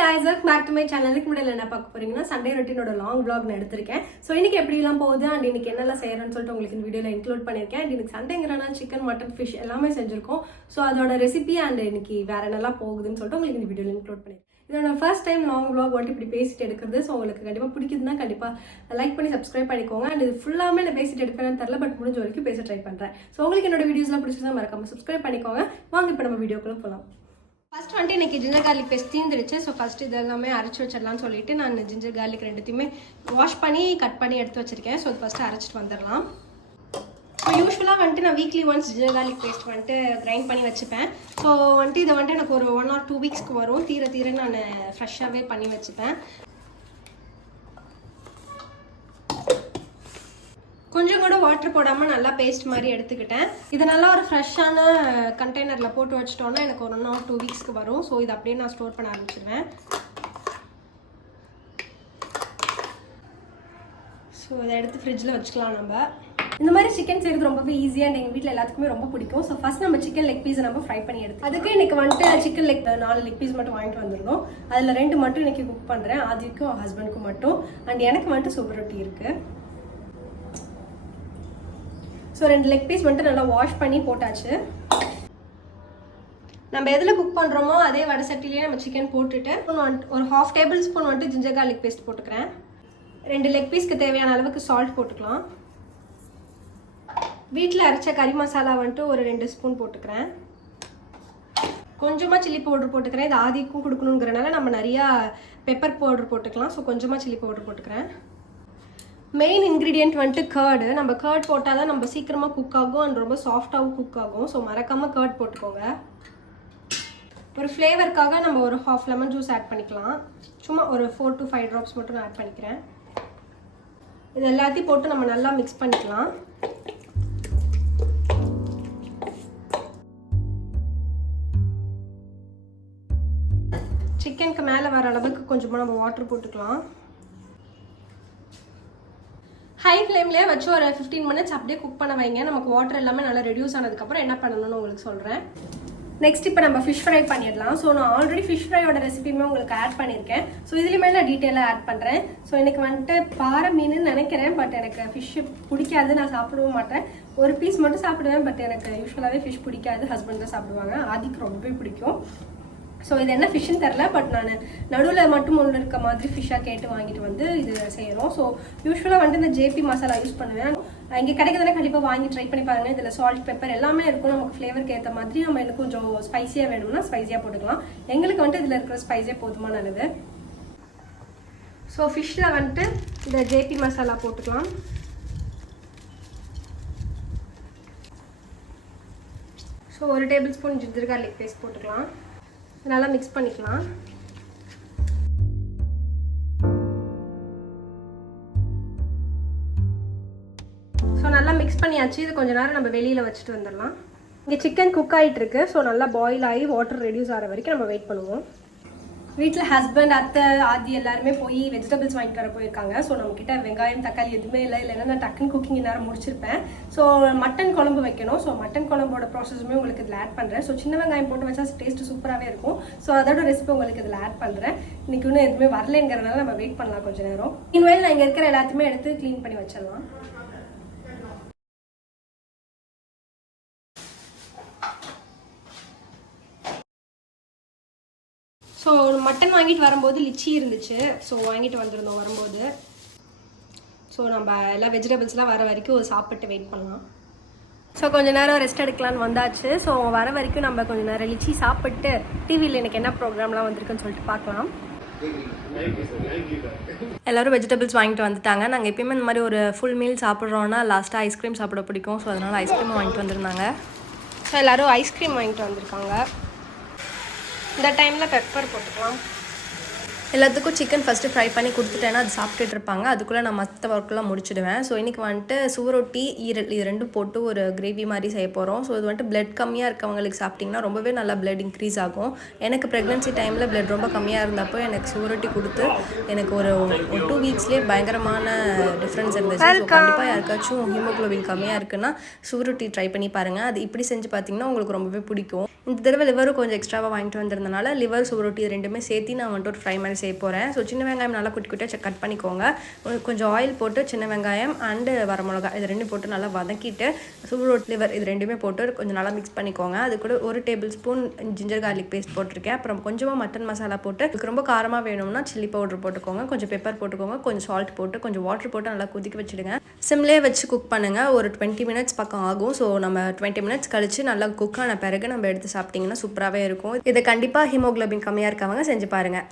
guys, welcome back to my channel. இதுக்கு முன்னாடி என்ன பார்க்க போறீங்கன்னா சண்டே ரொட்டீனோட லாங் vlog நான் எடுத்திருக்கேன். சோ இன்னைக்கு எப்படிலாம் போகுது and இன்னைக்கு என்னெல்லாம் செய்யறேன்னு சொல்லிட்டு உங்களுக்கு இந்த வீடியோல இன்க்ளூட் பண்ணிருக்கேன். and இன்னைக்கு சண்டேங்கறனால சிக்கன் மட்டன் ஃபிஷ் எல்லாமே செஞ்சிருக்கோம். சோ அதோட ரெசிபி and இன்னைக்கு வேற என்னெல்லாம் போகுதுன்னு சொல்லிட்டு உங்களுக்கு இந்த வீடியோல இன்க்ளூட் பண்ணிருக்கேன். இதோட ஃபர்ஸ்ட் டைம் லாங் vlog வந்து இப்படி பேசிட்டு எடுக்கிறது. சோ உங்களுக்கு கண்டிப்பா பிடிக்குதுன்னா கண்டிப்பா லைக் பண்ணி சப்ஸ்கிரைப் பண்ணிக்கோங்க. and இது ஃபுல்லாமே நான் பேசிட்டு எடுப்பேன்னு தெரியல, பட் முடிஞ்ச வரைக்கும் பேச ட்ரை பண்றேன். சோ உங்களுக்கு என்னோட வீடியோஸ்லாம் பிடிச்சிருந்தா மறக்காம சப்ஸ்கிரைப் பண்ணிக்கோங்க. வாங்க இப்போ நம்ம வீடியோக்குள்ள போலாம். ஃபர்ஸ்ட் வந்துட்டு இன்னைக்கு ஜிஞ்சர் கார்லிக் பேஸ்ட் தீர்ந்துருச்சு. ஸோ ஃபர்ஸ்ட் இதெல்லாமே அரைச்சி வச்சிடலாம்னு சொல்லிட்டு நான் ஜிஞ்சர் கார்லிக் ரெண்டுத்தையுமே வாஷ் பண்ணி கட் பண்ணி எடுத்து வச்சிருக்கேன். ஸோ அது ஃபர்ஸ்ட் அரைச்சிட்டு வந்துடலாம். ஸோ யூஸ்வலாக வந்துட்டு நான் weekly once ginger garlic paste வந்துட்டு கிரைண்ட் பண்ணி வச்சுப்பேன். ஸோ வந்துட்டு இதை வந்துட்டு எனக்கு ஒரு 1 or 2 weeks வரும். தீர நான் ஃப்ரெஷ்ஷாகவே பண்ணி வச்சுப்பேன். கொஞ்சம் கூட வாட்டர் போடாமல் நல்லா பேஸ்ட் மாதிரி எடுத்துக்கிட்டேன். இதை நல்லா ஒரு ஃப்ரெஷ்ஷான கண்டெய்னரில் போட்டு வச்சிட்டோன்னா எனக்கு ஒரு 1 or 2 weeks வரும். ஸோ இதை அப்படியே நான் ஸ்டோர் பண்ண ஆரம்பிச்சிடுவேன். ஸோ இதை எடுத்து ஃப்ரிட்ஜில் வச்சுக்கலாம். நம்ம இந்த மாதிரி சிக்கன் செய்கிறது ரொம்பவே ஈஸியாக அண்ட் எங்கள் வீட்டில் எல்லாத்துக்குமே ரொம்ப பிடிக்கும். ஸோ ஃபஸ்ட் நம்ம சிக்கன் லெக் பீஸை நம்ம ஃப்ரை பண்ணி எடுத்து அதுக்கு இன்றைக்கி வந்துட்டு சிக்கன் லெக் 4 லெக் பீஸ் மட்டும் வாங்கிட்டு வந்துருந்தோம். அதில் 2 மட்டும் இன்றைக்கி குக் பண்ணுறேன். ஆதிக்கும் ஹஸ்பண்டுக்கும் மட்டும். அண்ட் எனக்கு வந்துட்டு சூப்பர் ரொட்டி இருக்குது. ஸோ 2 லெக் பீஸ் வந்துட்டு நல்லா வாஷ் பண்ணி போட்டாச்சு. நம்ம எதில் குக் பண்ணுறோமோ அதே வடை சட்டிலேயே நம்ம சிக்கன் போட்டுட்டு ஒரு 1/2 டேபிள் ஸ்பூன் வந்துட்டு ஜிஞ்சர் கார்லிக் பேஸ்ட் போட்டுக்கிறேன். 2 லெக் பீஸ்க்கு தேவையான அளவுக்கு சால்ட் போட்டுக்கலாம். வீட்டில் அரைச்ச கறி மசாலா வந்துட்டு ஒரு 2 ஸ்பூன் போட்டுக்கிறேன். கொஞ்சமாக சில்லி பவுடர் போட்டுக்கிறேன். இது ஆதிக்கும் கொடுக்கணுங்கிறனால நம்ம நிறையா பெப்பர் பவுடர் போட்டுக்கலாம். ஸோ கொஞ்சமாக சில்லி பவுடர் போட்டுக்கிறேன். மெயின் இன்க்ரீடியன்ட் வந்துட்டு கர்டு. நம்ம கர்ட் போட்டால் தான் நம்ம சீக்கிரமாக குக் ஆகும் அண்ட் ரொம்ப சாஃப்டாகவும் குக் ஆகும். ஸோ மறக்காமல் கர்ட் போட்டுக்கோங்க. ஒரு ஃப்ளேவருக்காக நம்ம ஒரு 1/2 லெமன் ஜூஸ் ஆட் பண்ணிக்கலாம். சும்மா ஒரு 4 to 5 drops மட்டும் நான் ஆட் பண்ணிக்கிறேன். இது எல்லாத்தையும் போட்டு நம்ம நல்லா மிக்ஸ் பண்ணிக்கலாம். சிக்கனுக்கு மேலே வர அளவுக்கு கொஞ்சமாக நம்ம வாட்டர் போட்டுக்கலாம். ஹை ஃப்ளேம்லேயே வச்சு ஒரு 15 minutes அப்படியே குக் பண்ண வைங்க. நமக்கு வாட்டர் எல்லாமே நல்லா ரெடியூஸ் ஆனதுக்கப்புறம் என்ன பண்ணணும்னு உங்களுக்கு சொல்கிறேன். நெக்ஸ்ட் இப்போ நம்ம ஃபிஷ் ஃப்ரை பண்ணிடலாம். ஸோ நான் ஆல்ரெடி ஃபிஷ் ஃப்ரையோட ரெசிபியுமே உங்களுக்கு ஆட் பண்ணியிருக்கேன். ஸோ இதுலேயுமே நான் டீட்டெயிலாக ஆட் பண்ணுறேன். ஸோ எனக்கு வந்துட்டு பாறை மீன் நினைக்கிறேன், பட் எனக்கு ஃபிஷ்ஷு பிடிக்காது. நான் சாப்பிடவும் மாட்டேன். ஒரு பீஸ் மட்டும் சாப்பிடுவேன், பட் எனக்கு யூஸ்வலாகவே ஃபிஷ் பிடிக்காது. ஹஸ்பண்ட் தான் சாப்பிடுவாங்க. ஆதிக்கு ரொம்பவே பிடிக்கும். ஸோ இது என்ன ஃபிஷ்ஷுன்னு தெரில, பட் நான் நடுவில் மட்டும் ஒன்று இருக்க மாதிரி ஃபிஷ்ஷாக கேட்டு வாங்கிட்டு வந்து இது செய்கிறோம். ஸோ யூஸ்வலாக வந்துட்டு இந்த ஜேபி மசாலா யூஸ் பண்ணுவேன். இங்கே கிடைக்கிறதுனா கண்டிப்பாக வாங்கி ட்ரை பண்ணி பாருங்கள். இதில் சால்ட் பெப்பர் எல்லாமே இருக்கும். நமக்கு ஃப்ளேவருக்கு ஏற்ற மாதிரி நம்ம எனக்கு கொஞ்சம் ஸ்பைஸியாக வேணும்னா ஸ்பைஸியாக போட்டுக்கலாம். எங்களுக்கு வந்துட்டு இதில் இருக்கிற ஸ்பைஸே போதுமான அளவு. ஸோ ஃபிஷ்ஷில் வந்துட்டு இந்த ஜேபி மசாலா போட்டுக்கலாம். So 1 tablespoon ginger garlic paste போட்டுக்கலாம். நல்லா மிக்ஸ் பண்ணிக்கலாம். ஸோ நல்லா மிக்ஸ் பண்ணியாச்சு. இது கொஞ்ச நேரம் நம்ம வெளியில் வச்சுட்டு வந்துடலாம். இங்கே சிக்கன் குக் ஆகிட்டு இருக்கு. ஸோ நல்லா பாயில் ஆகி வாட்டர் ரெடியூஸ் ஆகிற வரைக்கும் நம்ம வெயிட் பண்ணுவோம். வீட்டில் ஹஸ்பண்ட் அத்தை ஆதி எல்லாருமே போய் வெஜிடபிள்ஸ் வாங்கிட்டு வர போயிருக்காங்க. ஸோ நம்மக்கிட்ட வெங்காயம் தக்காளி எதுவுமே இல்லைன்னா நான் டக்குன்னு குக்கிங் நேரம் முடிச்சிருப்பேன். ஸோ மட்டன் குழம்பு வைக்கணும். ஸோ மட்டன் குழம்போட ப்ராசஸுமே உங்களுக்கு இதில் ஆட் பண்ணுறேன். ஸோ சின்ன வெங்காயம் போட்டு வச்சா டேஸ்ட்டு சூப்பராகவே இருக்கும். ஸோ அதோட ரெசிபி உங்களுக்கு இதில் ஆட் பண்ணுறேன். இன்னைக்கு இன்னும் எதுவுமே வரலைங்கிறதுனால நம்ம வெயிட் பண்ணலாம் கொஞ்சம் நேரம். இனிமேல் நான் இங்கே இருக்கிற எல்லாத்தையுமே எடுத்து க்ளீன் பண்ணி வச்சிடலாம். ஸோ மட்டன் வாங்கிட்டு வரும்போது லிச்சி இருந்துச்சு. ஸோ வாங்கிட்டு வந்திருந்தோம் வரும்போது. ஸோ நம்ம எல்லாம் வெஜிடபிள்ஸ்லாம் வர வரைக்கும் சாப்பிட்டு வெயிட் பண்ணலாம். ஸோ கொஞ்சம் நேரம் ரெஸ்ட் எடுக்கலான்னு வந்தாச்சு. ஸோ வர வரைக்கும் நம்ம கொஞ்சம் நேரம் லிச்சி சாப்பிட்டு டிவியில் எனக்கு என்ன ப்ரோக்ராம்லாம் வந்திருக்குன்னு சொல்லிட்டு பார்க்கலாம். எல்லோரும் வெஜிடபிள்ஸ் வாங்கிட்டு வந்துட்டாங்க. நாங்கள் எப்பயுமே இந்த மாதிரி ஒரு ஃபுல் மீல் சாப்பிட்றோன்னா லாஸ்ட்டாக ஐஸ்கிரீம் சாப்பிட பிடிக்கும். ஸோ அதனால் ஐஸ்கிரீம் வாங்கிட்டு வந்துருந்தாங்க. ஸோ எல்லோரும் ஐஸ்கிரீம் வாங்கிட்டு வந்திருக்காங்க. இந்த டைமில் பெப்பர் போட்டுக்கலாம். எல்லாத்துக்கும் சிக்கன் ஃபஸ்ட்டு ஃப்ரை பண்ணி கொடுத்துட்டேன்னா அது சாப்பிட்டுட்டு இருப்பாங்க. அதுக்குள்ளே நான் மற்ற ஒர்க்கெலாம் முடிச்சிடுவேன். ஸோ இன்றைக்கி வந்துட்டு சுவரொட்டி ஈரல் இது 2 போட்டு ஒரு கிரேவி மாதிரி செய்ய போகிறோம். ஸோ இது வந்துட்டு பிளட் கம்மியாக இருக்கவங்களுக்கு சாப்பிட்டிங்கன்னா ரொம்பவே நல்லா பிளட் இன்க்ரீஸ் ஆகும். எனக்கு ப்ரெக்னன்சி டைமில் பிளட் ரொம்ப கம்மியாக இருந்தப்போ எனக்கு சுவரொட்டி கொடுத்து எனக்கு ஒரு 2 வீக்ஸ்லேயே பயங்கரமான டிஃப்ரென்ஸ் இருந்துச்சு. ஸோ கண்டிப்பாக யாருக்காச்சும் ஹீமோக்ளோபின் கம்மியாக இருக்குன்னா சுவரொட்டி ட்ரை பண்ணி பாருங்கள். அது இப்படி செஞ்சு பார்த்தீங்கன்னா உங்களுக்கு ரொம்பவே பிடிக்கும். இந்த தடவை லிவரும் கொஞ்சம் எக்ஸ்ட்ராவாக வாங்கிட்டு வந்திருந்தனால லிவர் சுவரொட்டி இது ரெண்டுமே சேர்த்து நான் வந்துட்டு ஒரு ஃப்ரை மாதிரி செய்ய போகிறேன். ஸோ சின்ன வெங்காயம் நல்லா குட்டி குட்டியாக கட் பண்ணிக்கோங்க. கொஞ்சம் ஆயில் போட்டு சின்ன வெங்காயம் அண்டு வரமிளகா இது ரெண்டும் போட்டு நல்லா வதக்கிட்டு சுவரொட்டி லிவர் இது ரெண்டுமே போட்டு கொஞ்சம் நல்லா மிக்ஸ் பண்ணிக்கோங்க. அது கூட 1 tablespoon ginger garlic paste போட்டிருக்கேன். அப்புறம் கொஞ்சமாக மட்டன் மசாலா போட்டு இதுக்கு ரொம்ப காரமாக வேணும்னா சில்லி பவுடர் போட்டுக்கோங்க, கொஞ்சம் பெப்பர் போட்டுக்கோங்க, கொஞ்சம் சால்ட் போட்டு கொஞ்சம் வாட்டர் போட்டு நல்லா கொதிக்க வச்சுடுங்க. சிம்லேயே வச்சு குக் பண்ணுங்கள். ஒரு 20 மினிட்ஸ் பக்கம் ஆகும். ஸோ நம்ம 20 மினிட்ஸ் கழிச்சு நல்லா குக் ஆன பிறகு நம்ம எடுத்து சாப்பிட்டிங்கன்னா சூப்பராகவே இருக்கும். இதை கண்டிப்பாக ஹீமோகுளோபின் கம்மியாக இருக்கவங்க செஞ்சு பாருங்கள்.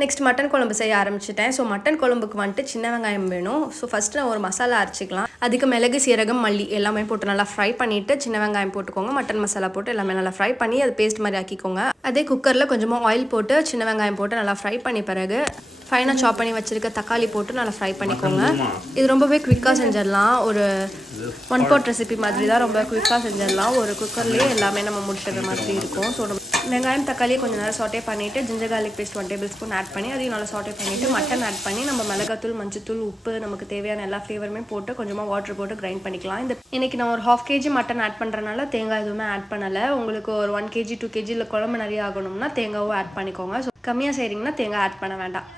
நெக்ஸ்ட் மட்டன் குழம்பு செய்ய ஆரம்பிச்சிட்டேன். ஸோ மட்டன் குழம்புக்கு வந்துட்டு சின்ன வெங்காயம் வேணும். ஸோ ஃபஸ்ட்டு நான் ஒரு மசாலா அரைச்சிக்கலாம். அதுக்கு மிளகு, சீரகம், மல்லி எல்லாமே போட்டு நல்லா ஃப்ரை பண்ணிவிட்டு சின்ன வெங்காயம் போட்டுக்கோங்க. மட்டன் மசாலா போட்டு எல்லாமே நல்லா ஃப்ரை பண்ணி அது பேஸ்ட் மாதிரி ஆக்கிக்கோங்க. அதே குக்கரில் கொஞ்சமாக ஆயில் போட்டு சின்ன வெங்காயம் போட்டு நல்லா ஃப்ரை பண்ணி பிறகு ஃபைனாக சாப் பண்ணி வச்சுருக்க தக்காளி போட்டு நல்லா ஃப்ரை பண்ணிக்கோங்க. இது ரொம்பவே குவிக்காக செஞ்சிடலாம். ஒரு 1 pot ரெசிபி மாதிரி தான், ரொம்ப குவிக்காக செஞ்சிடலாம். ஒரு குக்கர்லேயே எல்லாமே நம்ம முடிச்சிடுற மாதிரி இருக்கும். ஸோ வெங்காயம் தக்காளியை கொஞ்சம் நேரம் சாட்டே பண்ணிவிட்டு ginger garlic paste 1 tablespoon add பண்ணி அதையும் நல்லா சாட்டே பண்ணிவிட்டு மட்டன் ஆட் பண்ணி நம்ம மிளகாத்தூள், மஞ்சத்தூள், உப்பு நமக்கு தேவையான எல்லா ஃப்ளேவருமே போட்டு கொஞ்சமாக வாட்டர் போட்டு கிரைண்ட் பண்ணிக்கலாம். இன்றைக்கி நான் ஒரு 1/2 kg மட்டன் ஆட் பண்ணுறதுனால தேங்காய் எதுவுமே ஆட் பண்ணலை. உங்களுக்கு ஒரு 1 kg 2 kg இல்லை குழம்பு நிறைய ஆகணும்னா தேங்காவும் ஆட் பண்ணிக்கோங்க. ஸோ கம்மியாக செய்கிறீங்கன்னா தேங்காய் ஆட் பண்ண வேண்டாம்.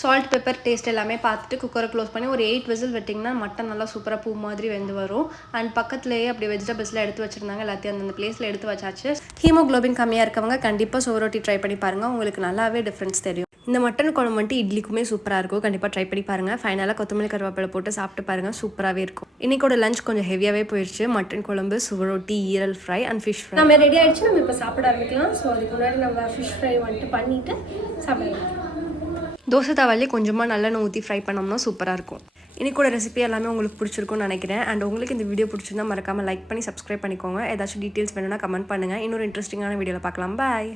சால்ட், பெப்பர் டேஸ்ட் எல்லாமே பார்த்துட்டு குக்கரை க்ளோஸ் பண்ணி ஒரு 8 விசில் விட்டிங்கன்னா மட்டன் நல்லா சூப்பராக பூ மாதிரி வெந்து வரும். அண்ட் பக்கத்துலேயே அப்படி வெஜிடபிள்ஸ்லாம் எடுத்து வச்சுருந்தாங்க, எல்லாத்தையும் அந்தந்த பிளேஸில் எடுத்து வச்சாச்சு. ஹீமோகுளோபின் கம்மியாக இருக்கவங்க கண்டிப்பாக சுவரொட்டி ட்ரை பண்ணி பாருங்கள், உங்களுக்கு நல்லாவே டிஃப்ரென்ஸ் தெரியும். இந்த மட்டன் குழம்பு வந்துட்டு இட்லிக்குமே சூப்பராக இருக்கும். கண்டிப்பாக ட்ரை பண்ணி பாருங்கள். ஃபைனலாக கொத்தமல்லி கருவேப்பிலை போட்டு சாப்பிட்டு பாருங்கள், சூப்பராகவே இருக்கும். இன்றைக்கோட லஞ்ச் கொஞ்சம் ஹெவியாகவே போயிடுச்சு. மட்டன் குழம்பு, சுவரொட்டி, ஈரல் ஃப்ரை அண்ட் ஃபிஷ் ஃப்ரை நம்ம ரெடி ஆகிடுச்சு. நம்ம இப்போ சாப்பிட ஆரம்பிக்கலாம். ஸோ அதுக்கு முன்னாடி நம்ம ஃபிஷ் ஃப்ரை வந்துட்டு பண்ணிவிட்டு சாப்பிடலாம். தோசை தவாலே கொஞ்சமாக நல்லெண்ணெய் ஊற்றி ஃப்ரை பண்ணோம்னா சூப்பராக இருக்கும். இன்றைக்கூட ரெசிபி எல்லாமே உங்களுக்கு பிடிச்சிருக்கும்னு நினைக்கிறேன். அண்ட் உங்களுக்கு இந்த வீடியோ பிடிச்சிருந்தா மறக்காமல் லைக் பண்ணி சப்ஸ்கிரைப் பண்ணிக்கோங்க. ஏதாச்சும் டீட்டெயில்ஸ் வேணும்னா கமெண்ட் பண்ணுங்கள். இன்னொரு இன்ட்ரெஸ்டிங்கான வீடியோவில் பார்க்கலாம். பாய்.